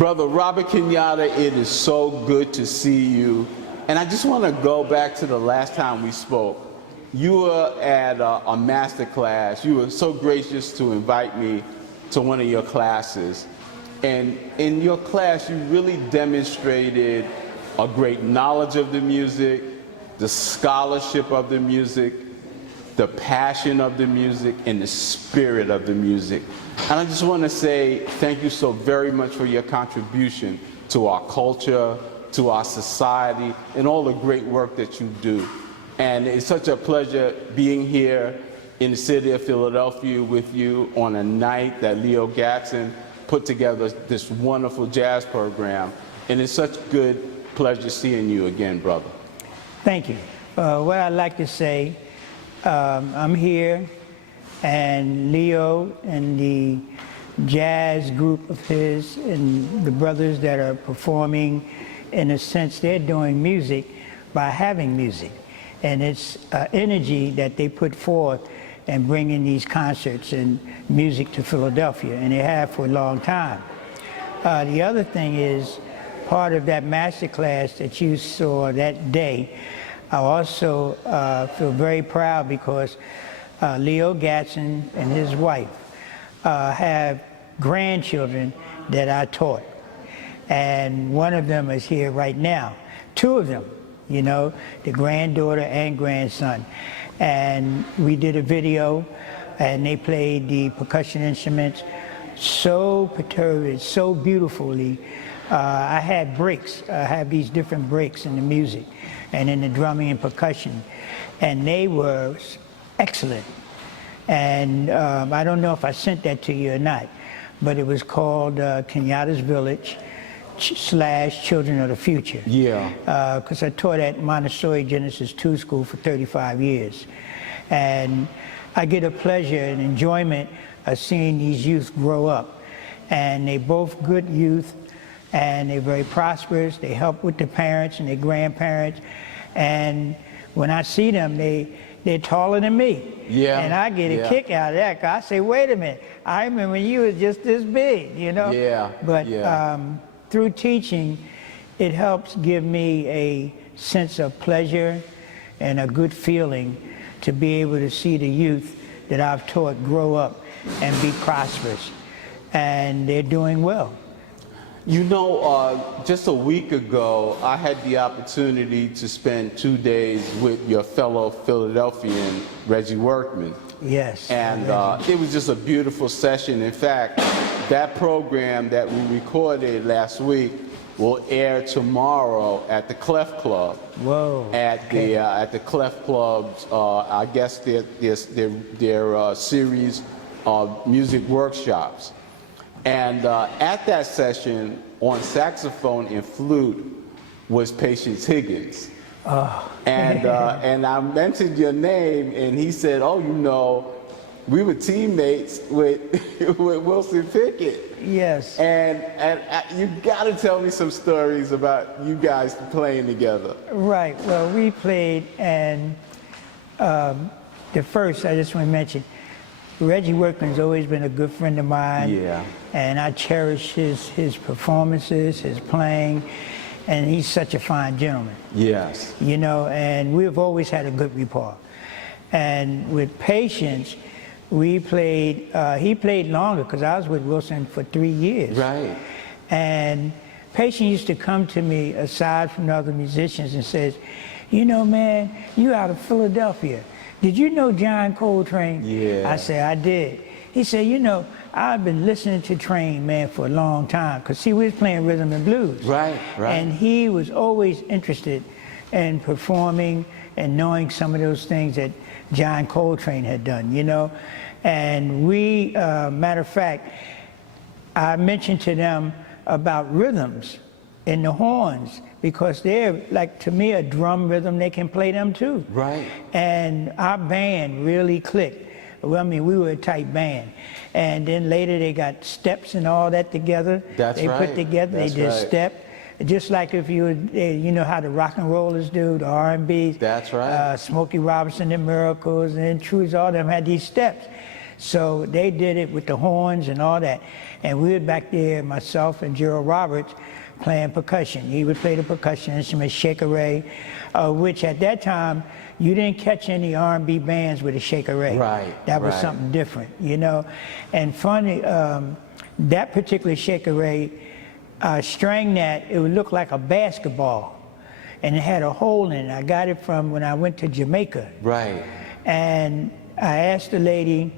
Brother Robert Kenyatta, it is so good to see you. And I just want to go back to the last time we spoke. You were at a master class. You were so gracious to invite me to one of your classes. And in your class, you really demonstrated a great knowledge of the music, the scholarship of the music, the passion of the music, and the spirit of the music. And I just want to say thank you so very much for your contribution to our culture, to our society, and all the great work that you do. And it's such a pleasure being here in the city of Philadelphia with you on a night that Leo Gatson put together this wonderful jazz program. And it's such good pleasure seeing you again, brother. Thank you. What I'd like to say, I'm here, and Leo and the jazz group of his and the brothers that are performing, in a sense, they're doing music by having music. And it's energy that they put forth and bringing these concerts and music to Philadelphia, and they have for a long time. The other thing is, part of that master class that you saw that day, I also feel very proud because Leo Gatson and his wife have grandchildren that I taught. And one of them is here right now. Two of them, you know, the granddaughter and grandson. And we did a video, and they played the percussion instruments so perturbed, so beautifully. I had breaks. I have these different breaks in the music and in the drumming and percussion, and they were excellent. And I don't know if I sent that to you or not, but it was called Kenyatta's Village / Children of the Future. Yeah. Because I taught at Montessori Genesis 2 School for 35 years. And I get a pleasure and enjoyment of seeing these youth grow up. And they both good youth, and they're very prosperous. They help with the parents and their grandparents. And when I see them, they're taller than me. Yeah. And I get a kick out of that. 'Cause I say, wait a minute, I remember you was just this big, you know? Yeah. But yeah. Through teaching, it helps give me a sense of pleasure and a good feeling to be able to see the youth that I've taught grow up and be prosperous. And they're doing well. You know, just a week ago, I had the opportunity to spend 2 days with your fellow Philadelphian, Reggie Workman. Yes. And it was just a beautiful session. In fact, that program that we recorded last week will air tomorrow at the Clef Club. Whoa. At the Clef Club's, I guess their series of music workshops. And at that session, on saxophone and flute, was Patience Higgins. Oh. And I mentioned your name, and he said, oh, you know, we were teammates with Wilson Pickett. Yes. And you got to tell me some stories about you guys playing together. Right. Well, we played, and the first, I just want to mention, Reggie Workman's always been a good friend of mine. Yeah. And I cherish his performances, his playing, and he's such a fine gentleman. Yes. You know, and we've always had a good rapport. And with Patience, we played, he played longer because I was with Wilson for 3 years. Right. And Patience used to come to me, aside from the other musicians, and says, you know, man, you out of Philadelphia. Did you know John Coltrane? Yeah. I said, I did. He said, you know, I've been listening to Train, man, for a long time. Because, see, we was playing rhythm and blues. Right, right. And he was always interested in performing and knowing some of those things that John Coltrane had done, you know. And we, matter of fact, I mentioned to them about rhythms in the horns, because they're, like, to me, a drum rhythm, they can play them too. Right. And our band really clicked. Well, I mean, we were a tight band. And then later they got steps and all that together. That's right. They put together, That's they did right. step. Just like if you know how the rock and rollers do, the R&B's. That's right. Smokey Robinson and Miracles and Trues, all of them had these steps. So they did it with the horns and all that. And we were back there, myself and Gerald Roberts, playing percussion. He would play the percussion instrument, Shaker Ray, which at that time, you didn't catch any R&B bands with a Shaker Ray. Right, That was right. something different, you know. And funny, that particular Shaker Ray string that, it would look like a basketball. And it had a hole in it. I got it from when I went to Jamaica. Right. And I asked the lady,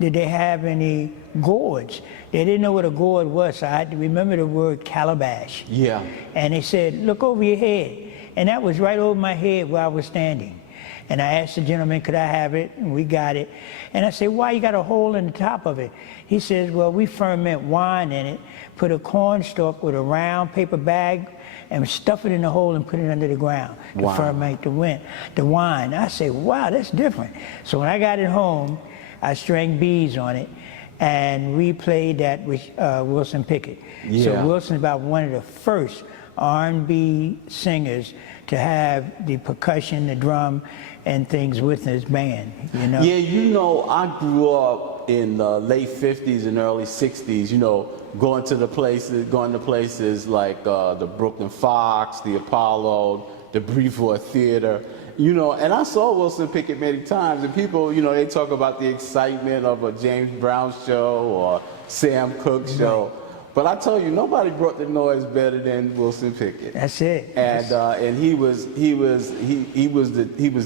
did they have any gourds? They didn't know what a gourd was, so I had to remember the word calabash. Yeah. And they said, look over your head. And that was right over my head where I was standing. And I asked the gentleman, could I have it? And we got it. And I said, why you got a hole in the top of it? He says, well, we ferment wine in it, put a cornstalk with a round paper bag, and stuff it in the hole and put it under the ground to Wow. ferment the wine. I said, wow, that's different. So when I got it home, I string beads on it, and we played that with Wilson Pickett. Yeah. So Wilson's about one of the first R&B singers to have the percussion, the drum, and things with his band, you know? Yeah, you know, I grew up in the late 50s and early 60s, you know, going to places like the Brooklyn Fox, the Apollo, the Brevoort Theater, you know, and I saw Wilson Pickett many times, and people, you know, they talk about the excitement of a James Brown show or Sam Cooke show. But I tell you, nobody brought the noise better than Wilson Pickett. That's it. And he was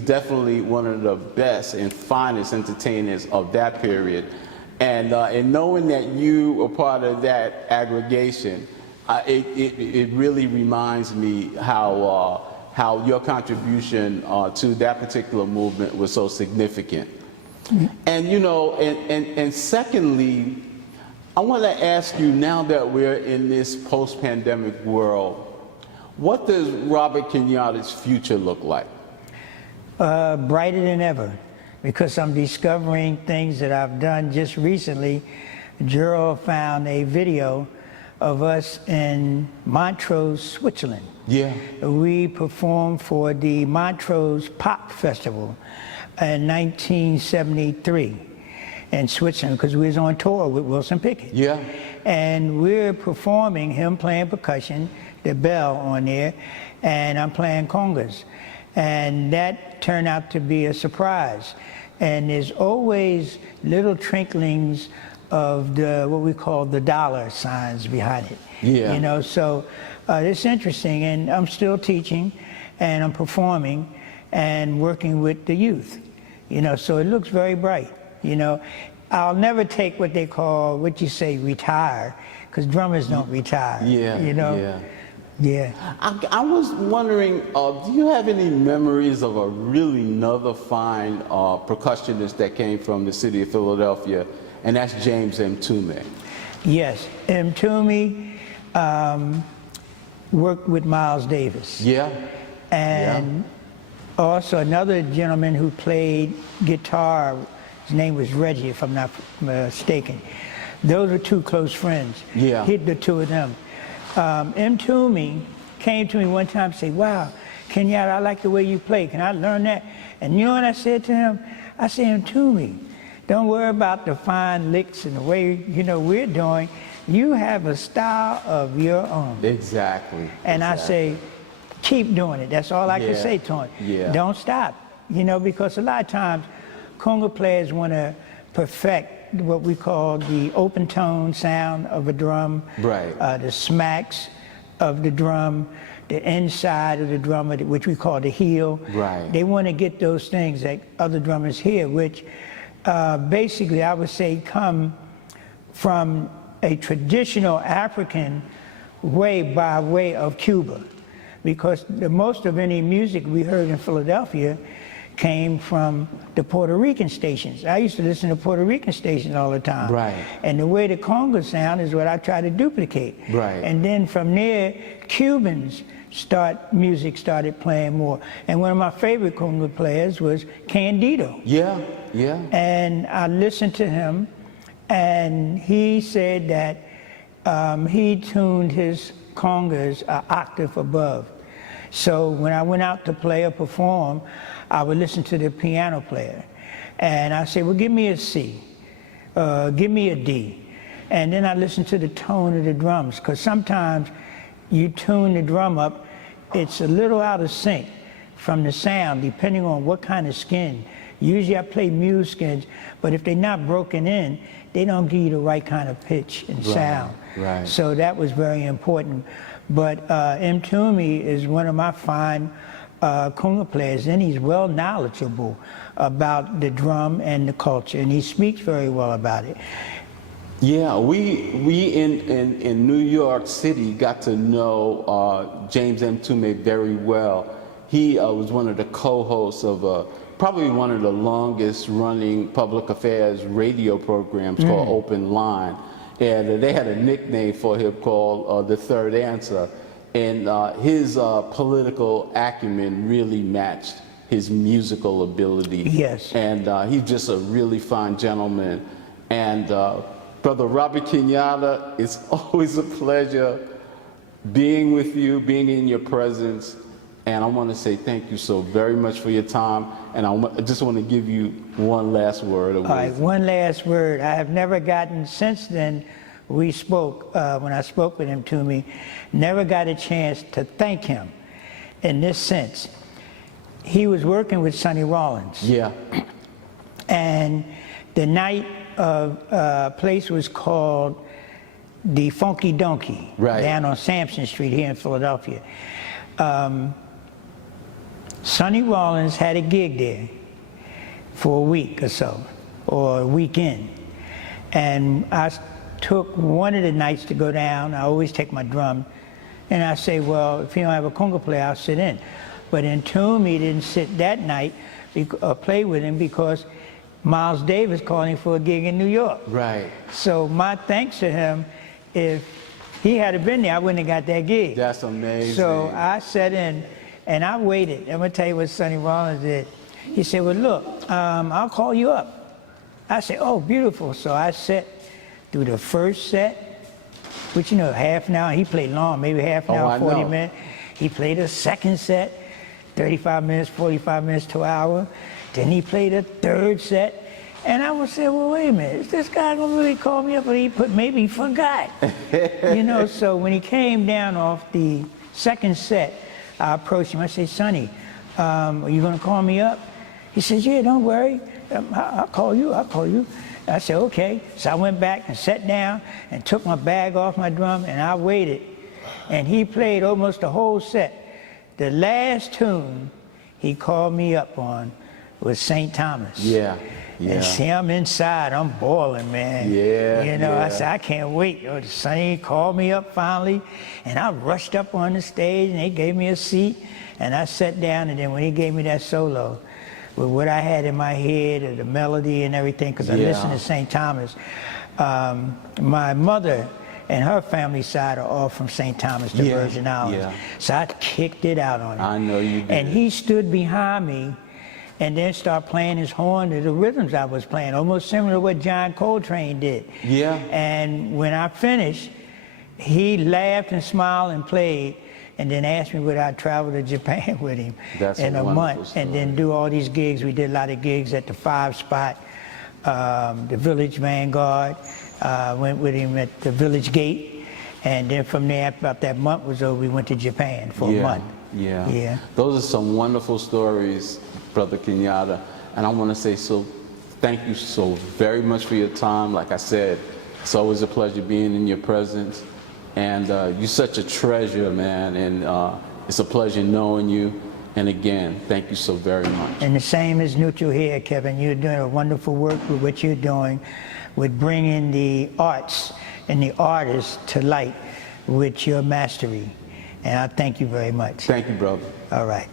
definitely one of the best and finest entertainers of that period. And knowing that you were part of that aggregation, it really reminds me how your contribution to that particular movement was so significant. And you know, and secondly, I want to ask you, now that we're in this post-pandemic world, what does Robert Kenyatta's future look like? Brighter than ever, because I'm discovering things that I've done just recently. Gerald found a video of us in Montreux, Switzerland. Yeah. We performed for the Montreux Pop Festival in 1973. In Switzerland, because we was on tour with Wilson Pickett. Yeah. And we're performing, him playing percussion, the bell on there, and I'm playing congas. And that turned out to be a surprise. And there's always little twinklings of what we call the dollar signs behind it. Yeah. You know, so it's interesting, and I'm still teaching, and I'm performing, and working with the youth. You know, so it looks very bright. You know, I'll never take what they call, what you say, retire, because drummers don't retire. Yeah, you know? yeah. Yeah. I was wondering, do you have any memories of another fine percussionist that came from the city of Philadelphia, and that's James M. Toomey? Yes, M. Toomey worked with Miles Davis. Yeah. And also another gentleman who played guitar, his name was Reggie, if I'm not mistaken. Those were two close friends. Yeah. Hit the two of them. M. Toomey came to me one time and said, wow, Kenyatta, I like the way you play. Can I learn that? And you know what I said to him? I said, M. Toomey, don't worry about the fine licks and the way, you know, we're doing. You have a style of your own. Exactly. And I say, keep doing it. That's all I can say to him. Yeah. Don't stop. You know, because a lot of times, conga players want to perfect what we call the open tone sound of a drum, Right. The smacks of the drum, the inside of the drum, which we call the heel. Right. They want to get those things that other drummers hear, which basically I would say come from a traditional African way by way of Cuba, because most of any music we heard in Philadelphia came from the Puerto Rican stations. I used to listen to Puerto Rican stations all the time. Right. And the way the conga sound is what I try to duplicate. Right. And then from there, Cubans music started playing more. And one of my favorite conga players was Candido. Yeah, yeah. And I listened to him, and he said that he tuned his congas an octave above. So when I went out to play or perform, I would listen to the piano player. And I say, well, give me a C. give me a D. And then I listen to the tone of the drums, because sometimes you tune the drum up, it's a little out of sync from the sound, depending on what kind of skin. Usually I play mule skins, but if they're not broken in, they don't give you the right kind of pitch and sound. Right. So that was very important. But M. Toomey is one of my fine conga players, and he's well knowledgeable about the drum and the culture, and he speaks very well about it. Yeah, we in New York City got to know James M. Toomey very well. He was one of the co-hosts of probably one of the longest running public affairs radio programs called Open Line. And they had a nickname for him called The Third Answer. And his political acumen really matched his musical ability. Yes. And he's just a really fine gentleman. And Brother Robert Kenyatta, it's always a pleasure being with you, being in your presence. And I want to say thank you so very much for your time. And I just want to give you one last word of wisdom. All right, one last word. I have never gotten, since then we spoke, when I spoke with him to me, never got a chance to thank him in this sense. He was working with Sonny Rollins. Yeah. And the night of place was called the Funky Donkey, right, down on Sampson Street here in Philadelphia. Sonny Rollins had a gig there for a week or so, or a weekend. And I took one of the nights to go down. I always take my drum. And I say, well, if you don't have a conga player, I'll sit in. But in Toomey didn't sit that night, play with him, because Miles Davis called him for a gig in New York. Right. So my thanks to him, if he had been there, I wouldn't have got that gig. That's amazing. So I sat in, and I waited. I'm gonna tell you what Sonny Rollins did. He said, well, look, I'll call you up. I said, oh, beautiful. So I sat through the first set, which, you know, half an hour. He played long, maybe half an hour, 40 minutes. He played a second set, 35 minutes, 45 minutes to an hour. Then he played a third set. And I would say, well, wait a minute, is this guy gonna really call me up? Or maybe he forgot. You know, so when he came down off the second set, I approached him. I said, Sonny, are you gonna call me up? He says, yeah, don't worry. I'll call you, I'll call you. I said, okay. So I went back and sat down and took my bag off my drum, and I waited. And he played almost the whole set. The last tune he called me up on was St. Thomas. Yeah. Yeah. And see, I'm inside, I'm boiling, man. Yeah. You know, yeah. I said, I can't wait. Sonny called me up finally, and I rushed up on the stage, and they gave me a seat, and I sat down, and then when he gave me that solo, with what I had in my head, and the melody and everything, because I listened to St. Thomas. My mother and her family side are all from St. Thomas, the Virgin Islands. Yeah. So I kicked it out on him. I know you did. And he stood behind me and then started playing his horn to the rhythms I was playing, almost similar to what John Coltrane did. Yeah. And when I finished, he laughed and smiled and played, and then asked me would I travel to Japan with him in a month, story. and then do all these gigs. We did a lot of gigs at the 5 Spot, the Village Vanguard, went with him at the Village Gate, and then from there, after about that month was over, we went to Japan for a month. Yeah. Yeah. Those are some wonderful stories, Brother Kenyatta. And I want to say thank you so very much for your time. Like I said, it's always a pleasure being in your presence. And you're such a treasure, man. And it's a pleasure knowing you. And again, thank you so very much. And the same is Neutral here, Kevin. You're doing a wonderful work with what you're doing, with bringing the arts and the artists to light with your mastery. And I thank you very much. Thank you, brother. All right.